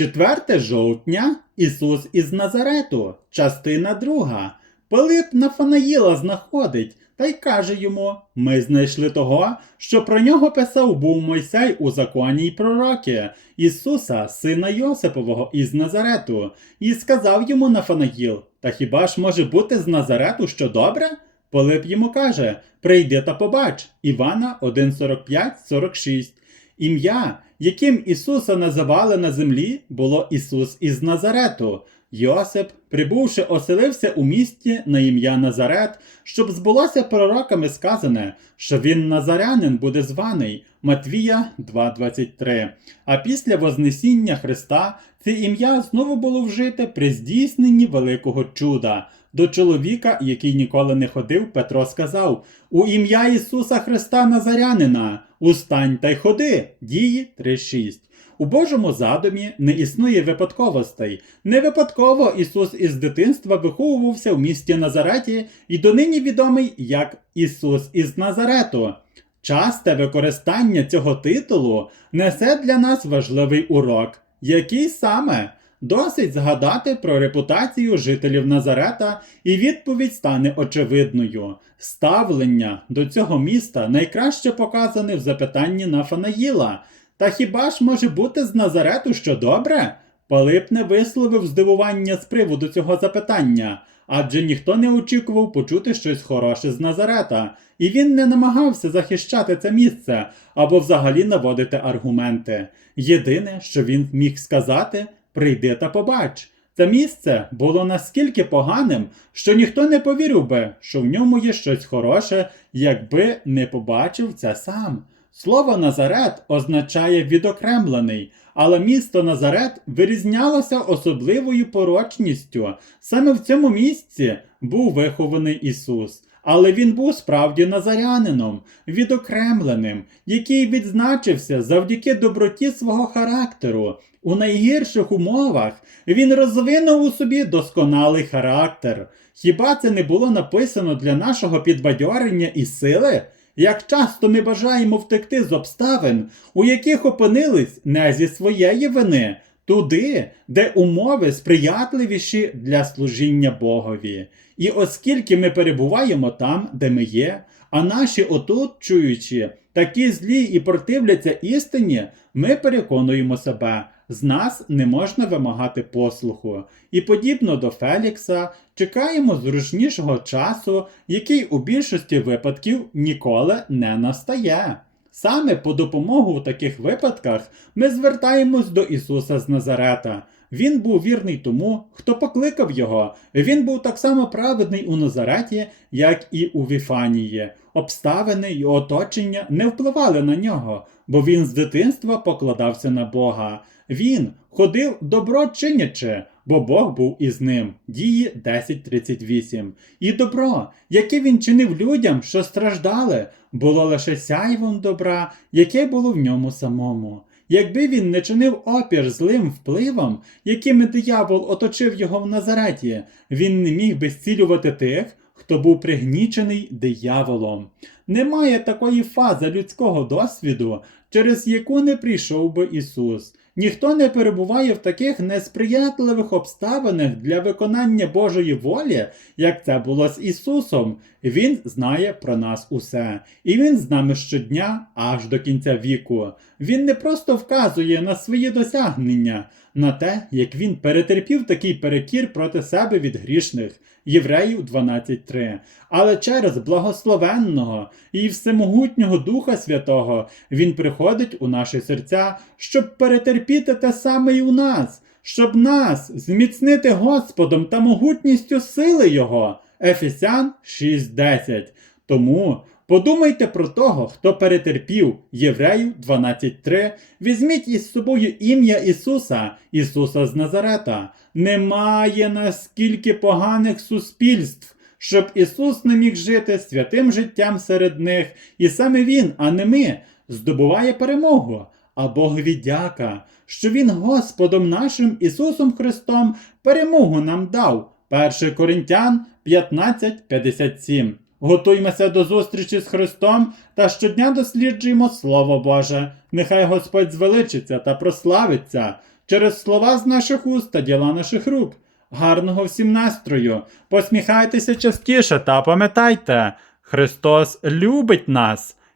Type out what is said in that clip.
4 жовтня Ісус із Назарету, частина 2. Пилип Нафанаїла знаходить та й каже йому: Ми знайшли того, що про нього писав був Мойсей у законі й пророки, Ісуса, сина Йосипового із Назарету, і сказав йому Нафанаїл: Та хіба ж може бути з Назарету що добре? Пилип йому каже: Прийди та побач. Івана 1,45-46. Ім'я, яким Ісуса називали на землі, було Ісус із Назарету. Йосип, прибувши, оселився у місті на ім'я Назарет, щоб збулося пророками сказане, що він назарянин буде званий Матвія 2.23. А після Вознесіння Христа це ім'я знову було вжите при здійсненні великого чуда. До чоловіка, який ніколи не ходив, Петро сказав: У ім'я Ісуса Христа Назарянина, устань та й ходи. Дії 3.6. У Божому задумі не існує випадковостей. Не випадково Ісус із дитинства виховувався в місті Назареті і донині відомий як Ісус із Назарету. Часте використання цього титулу несе для нас важливий урок. Який саме? Досить згадати про репутацію жителів Назарета, і відповідь стане очевидною. Ставлення до цього міста найкраще показане в запитанні Нафанаїла. Та хіба ж може бути з Назарету що добре? Пилип не висловив здивування з приводу цього запитання, адже ніхто не очікував почути щось хороше з Назарета, і він не намагався захищати це місце або взагалі наводити аргументи. Єдине, що він міг сказати, прийди та побач. Це місце було наскільки поганим, що ніхто не повірив би, що в ньому є щось хороше, якби не побачив це сам. Слово Назарет означає відокремлений, але місто Назарет вирізнялося особливою порочністю. Саме в цьому місці був вихований Ісус. Але він був справді назарянином, відокремленим, який відзначився завдяки доброті свого характеру. У найгірших умовах він розвинув у собі досконалий характер. Хіба це не було написано для нашого підбадьорення і сили? Як часто ми бажаємо втекти з обставин, у яких опинились не зі своєї вини, туди, де умови сприятливіші для служіння Богові. І оскільки ми перебуваємо там, де ми є, а наші оточуючі такі злі і противляться істині, ми переконуємо себе, з нас не можна вимагати послуху. І подібно до Фелікса, чекаємо зручнішого часу, який у більшості випадків ніколи не настає. Саме по допомогу в таких випадках ми звертаємось до Ісуса з Назарета. Він був вірний тому, хто покликав його. Він був так само праведний у Назареті, як і у Віфанії. Обставини й оточення не впливали на нього, бо він з дитинства покладався на Бога. Він ходив добро чинячи, бо Бог був із ним. Дії 10.38. І добро, яке він чинив людям, що страждали, було лише сяйвом добра, яке було в ньому самому. Якби він не чинив опір злим впливам, якими диявол оточив його в Назареті, він не міг би зцілювати тих, хто був пригнічений дияволом. Немає такої фази людського досвіду, через яку не прийшов би Ісус. Ніхто не перебуває в таких несприятливих обставинах для виконання Божої волі, як це було з Ісусом. Він знає про нас усе, і Він з нами щодня аж до кінця віку. Він не просто вказує на свої досягнення, на те, як він перетерпів такий перекір проти себе від грішних. Євреїв 12.3. Але через благословенного і всемогутнього Духа Святого Він приходить у наші серця, щоб перетерпіти те саме й у нас, щоб нас зміцнити Господом та могутністю сили Його. Ефесян 6.10. Тому подумайте про того, хто перетерпів Євреїв 12.3. Візьміть із собою ім'я Ісуса, Ісуса з Назарета. Немає наскільки поганих суспільств, щоб Ісус не міг жити святим життям серед них, і саме Він, а не ми, здобуває перемогу. А Богові дяка, що Він Господом нашим Ісусом Христом перемогу нам дав. 1 Коринтян 15.57. Готуймося до зустрічі з Христом та щодня досліджуємо Слово Боже. Нехай Господь звеличиться та прославиться. через слова з наших уст та діла наших рук. Гарного всім настрою! Посміхайтеся частіше та пам'ятайте, Христос любить нас.